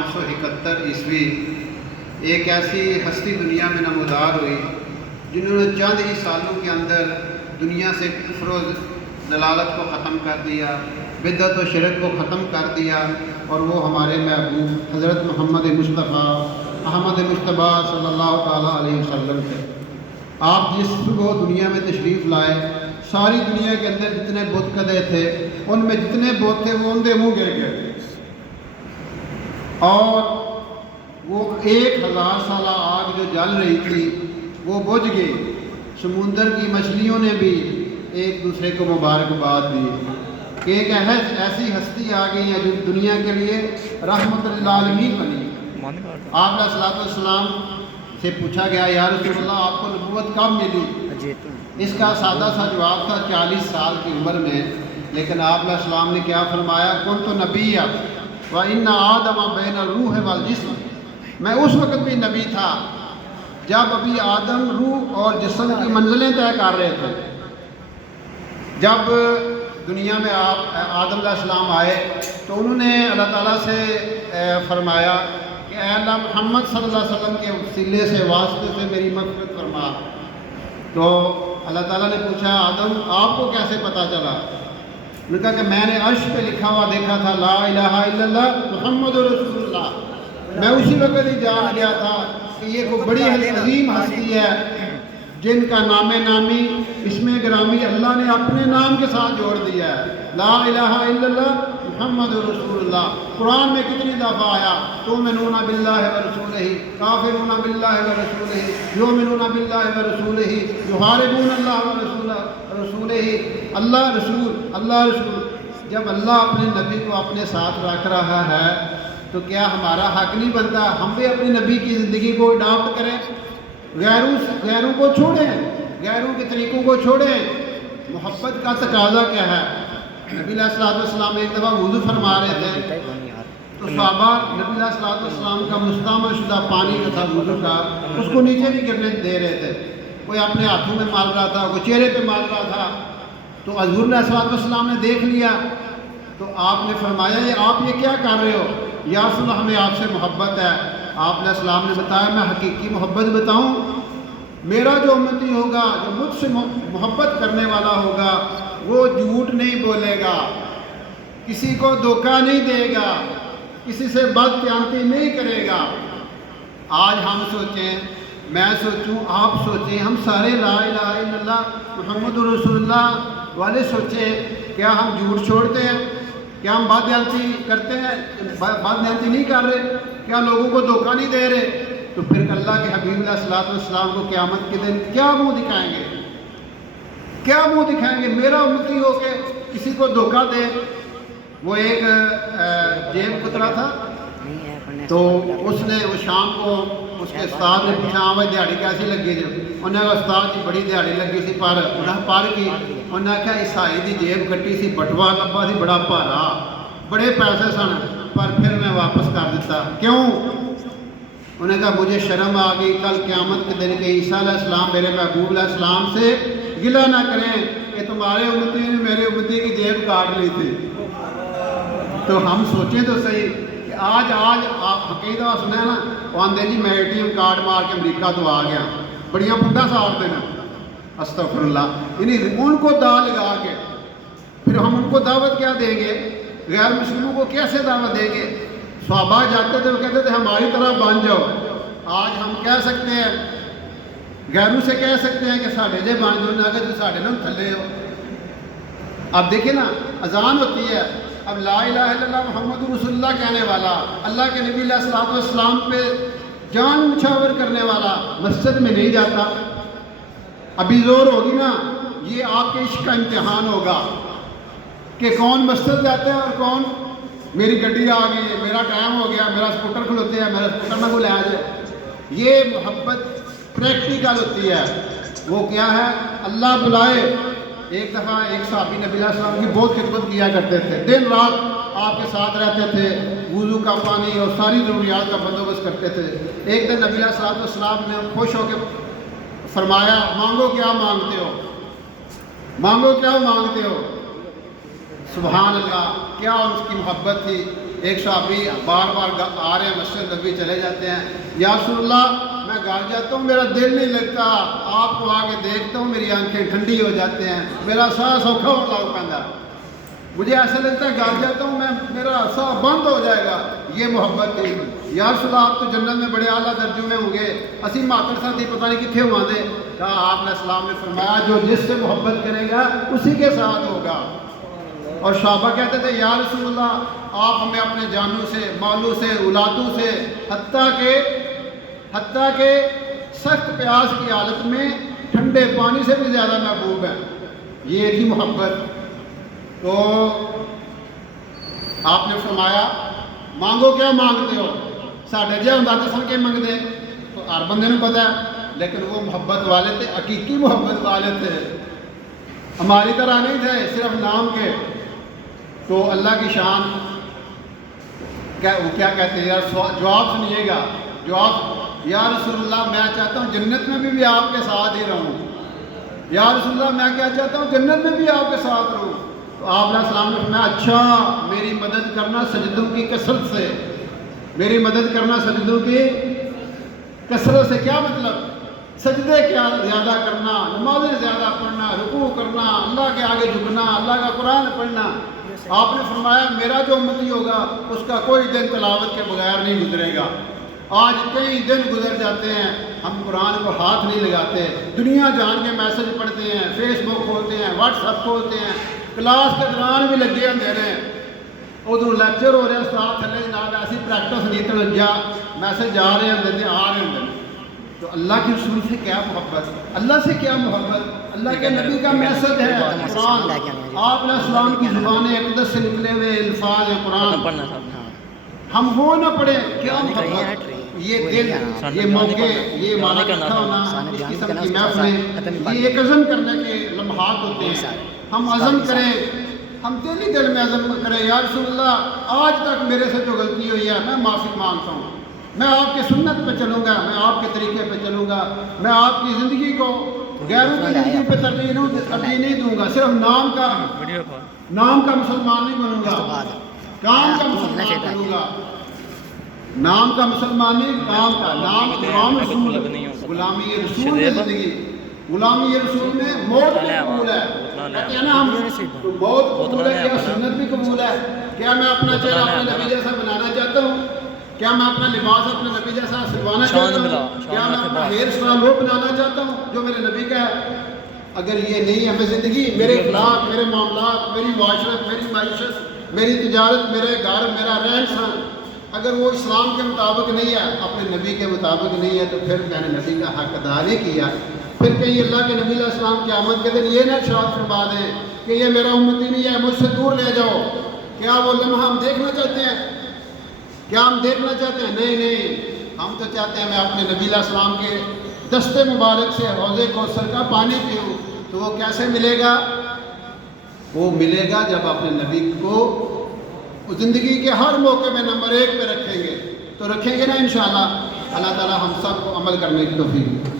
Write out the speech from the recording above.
571 ایک ایسی ہستی دنیا میں نمودار ہوئی جنہوں نے چند ہی سالوں کے اندر دنیا سے کفر و ضلالت کو ختم کر دیا، بدعت و شرک کو ختم کر دیا، اور وہ ہمارے محبوب حضرت محمد مصطفیٰ احمد مجتبیٰ صلی اللہ تعالیٰ علیہ وسلم تھے۔ آپ جس کو دنیا میں تشریف لائے، ساری دنیا کے اندر جتنے بت کدے تھے ان میں جتنے بت تھے وہ اندھے منہ گر گئے، اور وہ 1000 سالہ آگ جو جل رہی تھی وہ بجھ گئی۔ سمندر کی مچھلیوں نے بھی ایک دوسرے کو مبارکباد دی کہ ایک ایسی ہستی آ گئی ہے جو دنیا کے لیے رحمت للعالمین بنی۔ آپ علیہ الصلوۃ والسلام سے پوچھا گیا، یا رسول اللہ آپ کو نبوت کب ملی؟ اس کا سادہ سا جواب تھا 40 سال کی عمر میں، لیکن آپ علیہ السلام نے کیا فرمایا؟ کنت نبیّا وَإِنَّ آدَمَ بَيْنَ الرُّوحِ وَالْجِسْمِ، میں اس وقت بھی نبی تھا جب ابھی آدم روح اور جسم کی منزلیں طے کر رہے تھے۔ جب دنیا میں آدم علیہ السلام آئے تو انہوں نے اللہ تعالیٰ سے فرمایا کہ اے اللہ محمد صلی اللہ علیہ وسلم کے وسیلے سے واسطے سے میری مغفرت فرما۔ تو اللہ تعالیٰ نے پوچھا آدم آپ کو کیسے پتہ چلا؟ انہوں نے کہا کہ میں نے عرش پہ لکھا ہوا دیکھا تھا لا الہ الا اللہ محمد رسول اللہ، میں اسی وقت ہی جان گیا تھا کہ یہ کوئی بڑی عظیم ہستی ہے جن کا نام نامی اسم گرامی اللہ نے اپنے نام کے ساتھ جوڑ دیا ہے۔ لا الہ الا اللہ محمد رسول اللہ قرآن میں کتنی دفعہ آیا؟ تؤمنون باللہ ورسولہ، کافرون باللہ ورسولہ، یؤمنون باللہ ورسولہ، یحاربون اللہ ورسولہ، اللہ رسول اللہ رسول۔ جب اللہ اپنے نبی کو اپنے ساتھ رکھ رہا ہے تو کیا ہمارا حق نہیں بنتا ہم بھی اپنے نبی کی زندگی کو اڈاپٹ کریں، غیروں کو چھوڑیں، غیروں کے طریقوں کو چھوڑیں؟ محبت کا تقاضا کیا ہے؟ نبی علیہ الصلوۃ والسلام ایک دفعہ وضو فرما رہے تھے تو صحابہ نبی علیہ الصلوۃ والسلام کا مستعمل شدہ پانی کا تھا وضو کا، اس کو نیچے نہیں گرنے دے رہے تھے، کوئی اپنے ہاتھوں میں مال رہا تھا، کوئی چہرے پہ مال رہا تھا۔ تو حضور علیہ الصلوۃ والسلام نے دیکھ لیا تو آپ نے فرمایا آپ یہ کیا کر رہے ہو؟ یا رسول اللہ ہمیں آپ سے محبت ہے۔ آپ علیہ السلام نے بتایا میں حقیقی محبت بتاؤں؟ میرا جو امتی ہوگا، جو مجھ سے محبت کرنے والا ہوگا، وہ جھوٹ نہیں بولے گا، کسی کو دھوکہ نہیں دے گا، کسی سے بدقیامتی نہیں کرے گا۔ آج ہم سوچیں، میں سوچوں، آپ سوچیں، ہم سارے لا الہ الا اللہ محمد رسول اللہ والے سوچیں، کیا ہم جھوٹ چھوڑتے ہیں؟ کیا ہم بدقیامتی کرتے ہیں؟ بدقیامتی نہیں کر رہے؟ کیا لوگوں کو دھوکہ نہیں دے رہے؟ تو پھر اللہ کے حبیب علیہ الصلوۃ والسلام کو قیامت کے دن کیا منہ دکھائیں گے؟ کیا منہ دکھائیں گے؟ میرا امتی ہو کے کسی کو دھوکہ دے۔ وہ ایک جیب کترا تھا تو اس نے وہ شام کو اس کے استاد نے پوچھا ہاں بھائی دیہڑی کیسی لگی جو؟ انہوں نے کہا استاد جی بڑی دیہڑی لگی سی پر انہیں پر کی انہوں نے کہا عیسائی دی جیب کٹی سی بٹوا لبا سی بڑا بھارا، بڑے پیسے سن، پر پھر میں واپس کر دیتا۔ کیوں؟ انہوں نے کہا مجھے شرم آ گئی کل قیامت کے دن کہ عیسیٰ علیہ السلام میرے محبوب علیہ السلام سے گلہ نہ کریں کہ تمہارے امتی نے میرے امتی کی جیب کاٹ لی تھی۔ تو ہم سوچیں تو صحیح کہ آج آپ عقیدہ سنا ہے نا، وہ آندے جی میں ATM کارڈ مار کے امریکہ تو آ گیا، بڑیاں بڈھا ساڑتے ہیں، استغفر اللہ، یعنی ان کو دا لگا کے پھر ہم ان کو دعوت کیا دیں گے؟ غیر مسلموں کو کیسے دعوت دیں گے؟ صحابہ جاتے تھے وہ کہتے تھے ہماری طرح بن جاؤ۔ آج ہم کہہ سکتے ہیں، غیروں سے کہہ سکتے ہیں کہ ساڑھے جے بن جاؤ، نہ کہ ساڑھے نہ تھلے ہو۔ اب دیکھیں نا اذان ہوتی ہے، اب لا الہ الا اللہ محمد رسول اللہ کہنے والا، اللہ کے نبی علیہ الصلوۃ والسلام پہ جان نچھاور کرنے والا مسجد میں نہیں جاتا۔ ابھی زور ہوگی نا، یہ آپ کے عشق کا امتحان ہوگا کہ کون مسجد جاتا ہے اور کون میری گڈی آ گئی ہے، میرا ٹائم ہو گیا، میرا سکوٹر کھلوتے ہیں، میرا سکوٹر نہ کو لے آ جائے۔ یہ محبت پریکٹیکل ہوتی ہے۔ وہ کیا ہے؟ اللہ بلائے۔ ایک دفعہ ایک صحابی نبی علیہ السلام کی بہت خدمت کیا کرتے تھے، دن رات آپ کے ساتھ رہتے تھے، وضو کا پانی اور ساری ضروریات کا بندوبست کرتے تھے۔ ایک دن نبی علیہ الصلوۃ والسلام نے خوش ہو کے فرمایا مانگو کیا مانگتے ہو، مانگو کیا مانگتے ہو؟ سبحان اللہ، کیا اس کی محبت تھی ایک صحابی بار بار آ رہے ہیں مسجد نبی چلے جاتے ہیں، یا رسول اللہ میں گھر جاتا ہوں میرا دل نہیں لگتا، آپ کو آ کے دیکھتا ہوں میری آنکھیں ٹھنڈی ہو جاتے ہیں، میرا سانس اوکھا ہو پڑتا، مجھے ایسا لگتا ہے گھر جاتا ہوں میرا سانس بند ہو جائے گا۔ یہ محبت تھی۔ یا رسول اللہ آپ تو جنت میں بڑے اعلیٰ درجوں میں ہوں گے، اسی ماتر ساتھی پتہ نہیں کتنے ہوا دے۔ کہا آپ نے السلام نے فرمایا جو جس سے محبت کرے گا اسی کے ساتھ ہوگا۔ اور صحابہ کہتے تھے یا رسول اللہ آپ ہمیں اپنے جانوں سے، مالوں سے، اولادوں سے، حتیٰ کہ سخت پیاس کی حالت میں ٹھنڈے پانی سے بھی زیادہ محبوب ہے۔ یہ تھی محبت۔ تو آپ نے فرمایا مانگو کیا مانگتے ہو، ساڈے جے ہوندا تے سن کے منگدے، تو ہر بندے نوں پتہ ہے، لیکن وہ محبت والے تھے، حقیقی محبت والے تھے، ہماری طرح نہیں تھے صرف نام کے۔ تو اللہ کی شان وہ کیا کہتے ہیں یار، جواب سنیے گا، جواب یا رسول اللہ میں چاہتا ہوں جنت میں بھی آپ کے ساتھ ہی رہوں، یا رسول اللہ میں کیا چاہتا ہوں جنت میں بھی آپ کے ساتھ رہوں۔ تو آپ علیہ السلام نے فرمایا اچھا میری مدد کرنا سجدوں کی کثرت سے، میری مدد کرنا سجدوں کی کثرت سے۔ کیا مطلب؟ سجدے کیا زیادہ کرنا، نمازیں زیادہ پڑھنا، رکوع کرنا، اللہ کے آگے جھکنا، اللہ کا قرآن پڑھنا۔ آپ نے فرمایا میرا جو امتی ہوگا اس کا کوئی دن تلاوت کے بغیر نہیں گزرے گا۔ آج کئی دن گزر جاتے ہیں ہم قرآن کو ہاتھ نہیں لگاتے، دنیا جان کے میسج پڑھتے ہیں، فیس بک کھولتے ہیں، واٹس ایپ کھولتے ہیں، کلاس کے دوران بھی لگے ہوتے ہیں، ادھر لیکچر ہو رہے ہیں، استاد تھلے جناب ایسی پریکٹس نہیں تو جا میسج جا رہے ہوتے تھے، آ رہے ہوتے ہیں۔ تو اللہ کے رسول سے کیا محبت، اللہ سے کیا محبت، اللہ کے نبی کا میسج ہے قرآن، آپ علیہ السلام کی زبان اقدس سے نکلے ہوئے الفاظ ہیں قرآن، ہم وہ نہ پڑھیں۔ کیا محبت، یہ دل، یہ موقع، یہ مانا اکٹھا ہونا، اس قسم کی محفلیں، یہ ایک عزم کرنے کے لمحات ہوتے ہیں۔ ہم عزم کریں، ہم دل ہی دل میں عزم کریں یا رسول اللہ آج تک میرے سے جو غلطی ہوئی ہے میں معافی مانگتا ہوں، میں آپ کی سنت پہ چلوں گا، میں آپ کے طریقے پہ چلوں گا، میں آپ کی زندگی کو غیروں کی زندگی پہ ترجیح نہیں دوں گا، صرف نام کا مسلمان نہیں بنوں گا، کام کا مسلمان بنوں گا، نام کا مسلمان نہیں، کام کا، نام غلام رسول، غلامی رسول میں زندگی، غلامی رسول میں موت بھی قبول ہے، کہتے ہیں نا ہم موت قبول ہے، کیا سنت بھی قبول ہے، کیا میں اپنا چہرہ اپنے نبی جیسا بنانا چاہتا ہوں، کیا میں اپنا لباس اپنے نبی جیسا سلوانا چاہتا ہوں، کیا میں اپنا ہیئر اسٹائل وہ بنانا چاہتا ہوں جو میرے نبی کا ہے؟ اگر یہ نہیں ہے، میں زندگی، میرے اخلاق، میرے معاملات، میری معاشرت، میری معیشت، میری تجارت، میرے گھر، میرا رہن سہن اگر وہ اسلام کے مطابق نہیں ہے، اپنے نبی کے مطابق نہیں ہے، تو پھر میں نے نبی کا حق ادا نہیں کیا۔ پھر کہیں اللہ کے نبی علیہ السلام قیامت کے دن یہ نہ ارشاد فرما دیں کہ یہ میرا امتی نہیں ہے، مجھ سے دور لے جاؤ۔ کیا وہ لمحہ ہم دیکھنا چاہتے ہیں؟ کیا ہم دیکھنا چاہتے ہیں؟ نہیں، ہم تو چاہتے ہیں میں اپنے نبی علیہ السلام کے دستے مبارک سے حوض کوثر کا پانی پیوں۔ تو وہ کیسے ملے گا؟ وہ ملے گا جب اپنے نبی کو زندگی کے ہر موقع میں نمبر 1 پہ رکھیں گے، تو رکھیں گے نا انشاءاللہ۔ اللہ تعالی ہم سب کو عمل کرنے کی توفیق۔